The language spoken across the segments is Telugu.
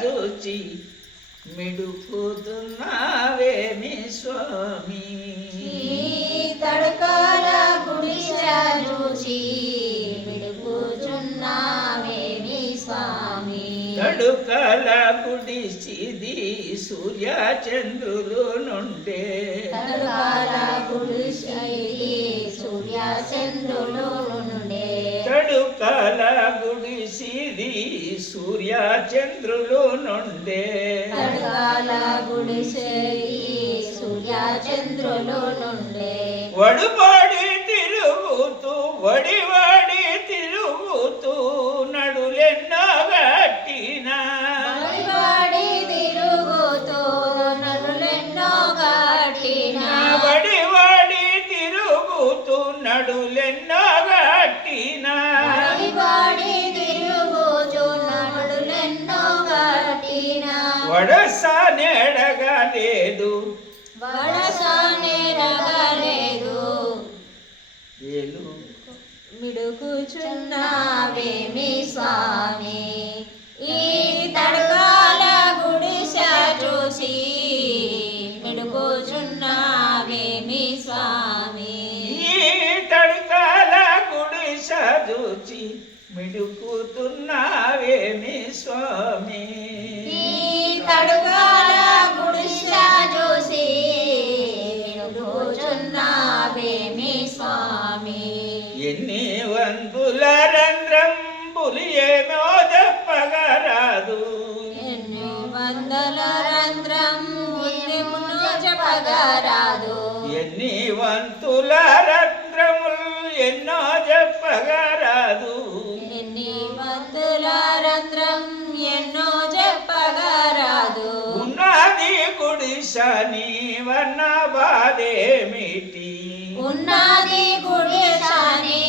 చూచి మిడుకుతున్నావేమి స్వామి తడకాల గుడిస చూచి మిడుకుచున్నావేమి స్వామి తడుకల గుడిసిది సూర్య చంద్రులు నుండే తడకాల గుడిసిది సూర్య చంద్రులు నుండే తడుకల గుడిసిది సూర్య చంద్రులు నుండే తడకాల గుడిసిది సూర్య చంద్రులు నుండే వడుబడి తిరుగుతూ వడివాడి తిరుగుతూ నడులెన్నో గట్టినా వడివాడి తిరుగుతూ నడులెన్నో గట్టినా వడివాడి తిరుగుతూ నడులెన్నో గట్టినా వడివాడి తిరుగుతూ నడులెన్నో గట్టినా వడసానెడగా లేదు వడసానెడగలేదు ఏలు మిడుకుచున్నావేమి స్వామి ఈ తడకాల గుడిస చూసి మిడుకుచున్నావేమి స్వామి ఈ తడుకాల గుడిస చూచి మిడుకుతున్నావేమి స్వామి ఈ తడకాల గుడిస చూసి మిడుకుచున్నావేమి స్వామి ఎన్ని వంతుల రంధ్రంబులు ఏమో చెప్పగరాదు ఎన్ని వందల రంధ్రం మున్నెమును చెప్పగరాదు ఎన్ని వంతుల రంధ్రములు ఎన్నో చెప్పగరాదు ఎన్ని వందల రంధ్రం ఎన్నో చెప్పగరాదు ఉన్నది గుడిసని వన్న బాధేమిటి ఉన్నది గుడిసని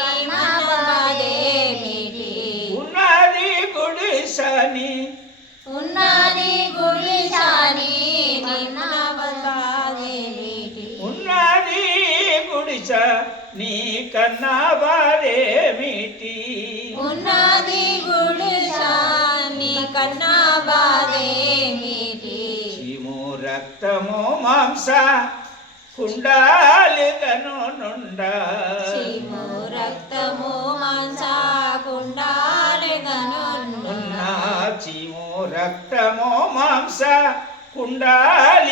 వినబడేమిటి ఉన్నది గుడిసని ఉన్నది గుడిసని వినబడేమిటి ఉన్నది గుడిస నీ కన్నా బాధేమిటి ఉన్నది గుడిసని కన్నా బాధేమిటి చీము రక్తము మాంస కుండాలిగను నుండా చీము రక్తము మాంసకుండాలిగనున్నా చీము రక్తము మాంస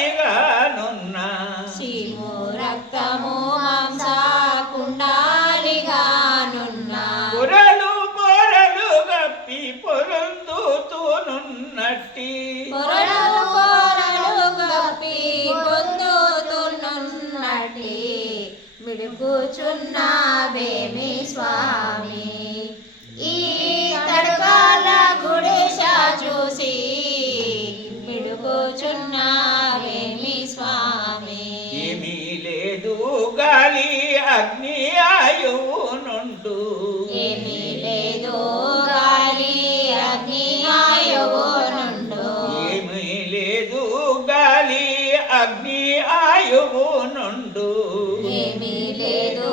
కుండాలిగానున్నా చీము రక్తము మాంసకుండాలిగానున్నా పొరలు పొరలు గప్పి పొరుందుతూనున్నట్టి పొరలు పొరలు గప్పి పొందుతున్నట్టి మిడుకుచున్నావేమి స్వామి ఈ తడకాల గుడిస చూసి మిడుకుచున్నావేమి స్వామి ఏమీ లేదు గాలి అగ్ని ఆయువు నుండు ఏమీ లేదు గాలి అగ్ని ఆయువు నుండు ఏమీ లేదు గాలి అగ్ని ఆయువు నుండు ఏమీ లేదు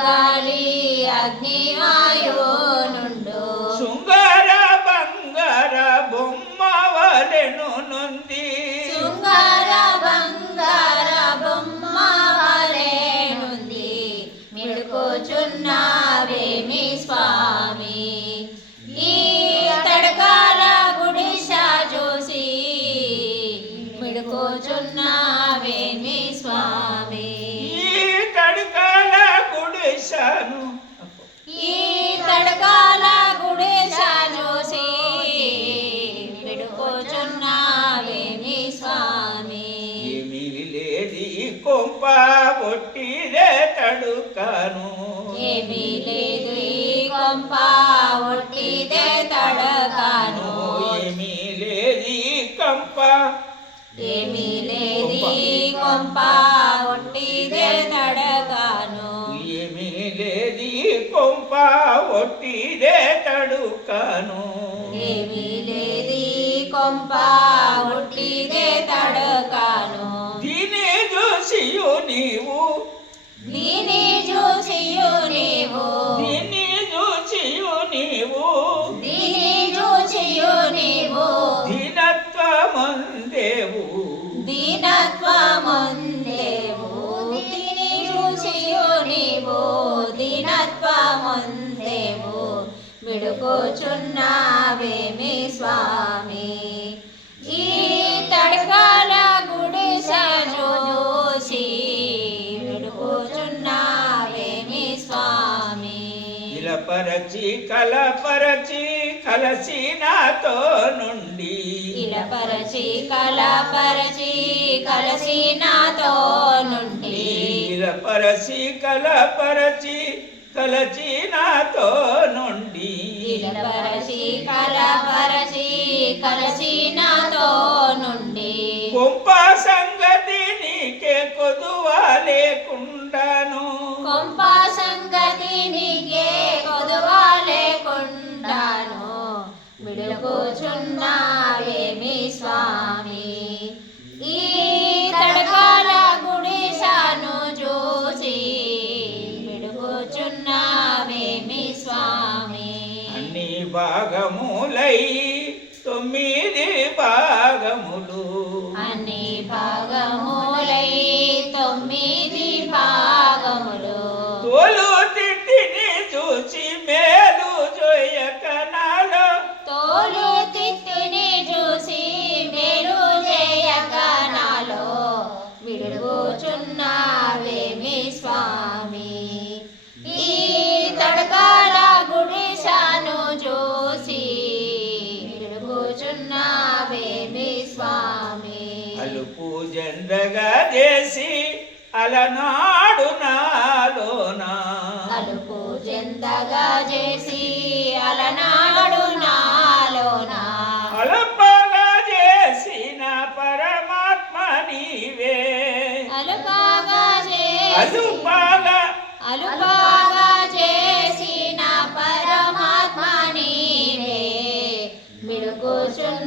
గాలి అగ్ని ఆయువు నుండు శృంగార బంగార బొమ్మ వలెను నొంది శృంగార బంగార బొమ్మ వలెనుంది మిడుకుచున్నావేమి స్వామి ఈ తడకాల గుడిస చూసి మిడుకుచున్నావేమి స్వామి ఈ తడకాల గుడిసను ఈ తడకాల గుడిస చూసి మిడుకుచున్నావేమి స్వామి ఏమీ లేది కొంప ఒట్టిదే తడుకాను ఏమీ లేదు ఈ కొంప ఒట్టిదే తడకాను ఏమీ లేది కంప ఏమీ లేదు ఈ కొంప ఒట్టిదే తడకాను ఏమీ లేది కొంప ఒట్టిదే తడుకాను ఏమీ లేదు ఈ కొంప ఒట్టిదే తడకాను దీని చూసియు నీవు దీని చూసియు నీవు దీన్ని చూసియు నీవు దీని చూసియు నీవు స్వామి ఈ తడకాల గుడిసెను చూసి విడుకుచున్నావేమి స్వామి ఇలపరచి కలపరచి కలసి నాతో నుండి ఇలపరచి కలపరచి కలసి నాతో నుండి ఇలపరచి కలపరచి కలచి నాతో నుండి ఇలపరచి కలపరచి కలసి నాతో నుండి కొంప సంగతి నీకే కొదువా లేకుండాను కొంప సంగతి నీకే కొదువా లేకుండాను విడుకుచున్నావేమి స్వామి ఈ తడకాల గుడిసెను చూసి విడుకుచున్నావేమి స్వామి అన్ని భాగములై 9 భాగములు అన్ని భాగములై 9 భాగములు తోలు తిట్టిని చూసి మేలు జోయక నాలో తోలు తిత్తుని చూసి మేలు చేయక నాలో విడుగుచున్నావేమి స్వామి ఈ తడకాల గుడిసెను చూసి విడుగుచున్నావేమి స్వామి అలుపు జెండగా చేసి అలనాడు నాలోనా అలుపు చెందగా చేసి అలనాడు నాలోన అలపగా చేసిన పరమాత్మ నీవే అలుపాగా చేసి అలుపగా అలుపాగా చేసిన పరమాత్మ నీవే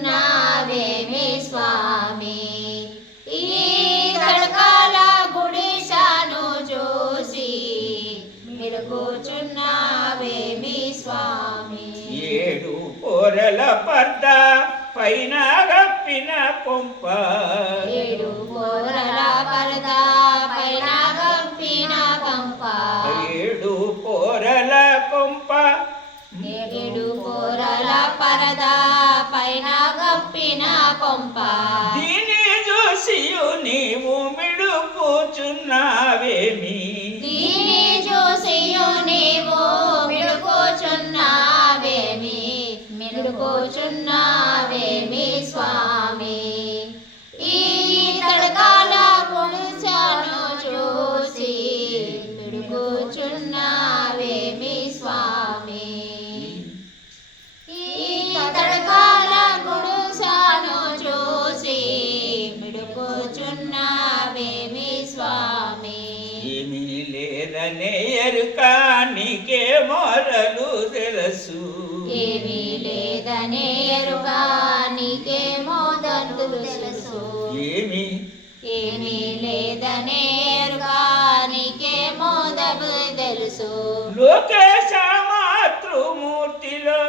విడుకుచున్నావేమి స్వామి ఈ తడకాల గుడిసెను చూసి విడుకుచున్నావేమి స్వామి 7 పొరల పర్ద పైన గప్పిన కొంప 7 పొరల పరదా పైన గంపిన కంప 7 పొరల కొంప 7 పొరల పరదా పైన గంపిన కొంప దీని చూసియు నీవు మిడుకుచున్నావేమి దీని చూసియు నీవు మిడుకుచున్నావేమి మిడుకుచున్నావేమి స్వామి ఈ తడకాల గుడిసెను చూసి మిడుకుచున్నావేమి స్వామి ఈ తడకాల గుడిసెను చూసి మిడుకుచున్నావేమి స్వామి ఏమీ లేదనే ఎరుక నీకే మొరలు తెలుసు ఏమీ లేదనే ఎరుగా నీకే మోదను తెలుసు ఏమి ఏమీ లేదనే ఎరుగా నీకే మోదము తెలుసు లోకేశ మాతృమూర్తిలో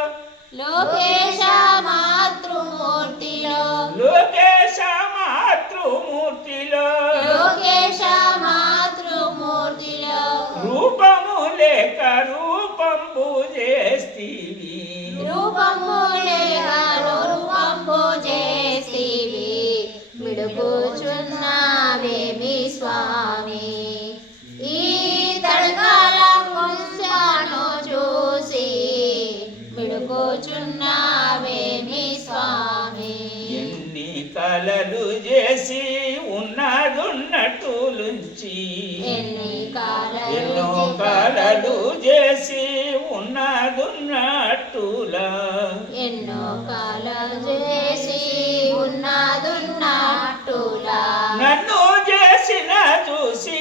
లోకేశ మాతృమూర్తిలో లోకేశ మాతృమూర్తిలో లోకేశ మాతృమూర్తిలో రూపము లేక రూపంబు చేస్తివి రూపము లేక రూపంబు చేసివి విడుకుచున్నావేమి స్వామి ఈ తడకాల గుడిసెను చూసి విడుకుచున్నావేమి స్వామి ఎన్ని కలలు చేసి ఉన్నదున్నట్టులుంచి ఎన్నో కలలు చేసి ఉన్నదున్నట్టులా ఎన్నో కాలం చేసి ఉన్నదున్నట్టులా నన్ను చేసిన చూసి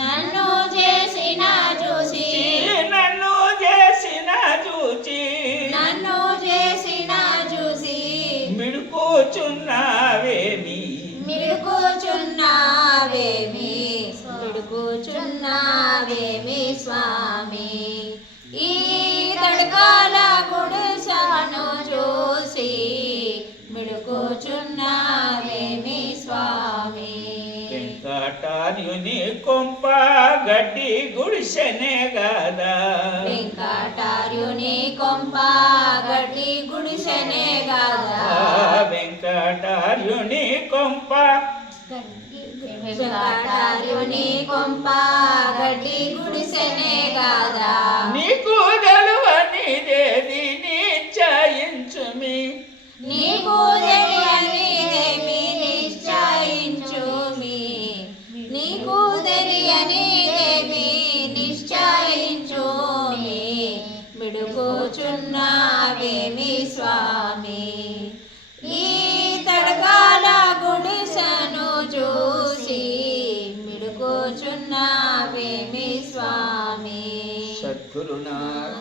నన్ను చేసిన చూసి నన్ను చేసిన చూచి నన్ను చేసిన చూసి మిడుకుచున్నావేమి మిడుకుచున్నావేమి మిడుకుచున్నావేమి స్వామి ఈ తడకాల గుడిసెను చూసి మిడుకుచున్నావేమి స్వామి వెంకటార్యుని కొంప గడ్డి గుడిసెనే గదా వెంకటార్యుని కొంప గడ్డి గుడిసె గుడిసెనే గాదా వెంకటార్యుని కొంప వెంకటార్యుని కొంప గడ్డి గుడిసెనే గాదా నీకు తెలవనిదేది నిశ్చయించుమి నీకు తెలియనిదేమి నిశ్చయించుమి నీకు తెలియనిదేమి నిశ్చయించుమి మిడుగుచున్నావేమి స్వామి ఈ తడకాల గుడిసెను చూసి మిడుగుచున్నావేమి స్వామి సద్గురునాథ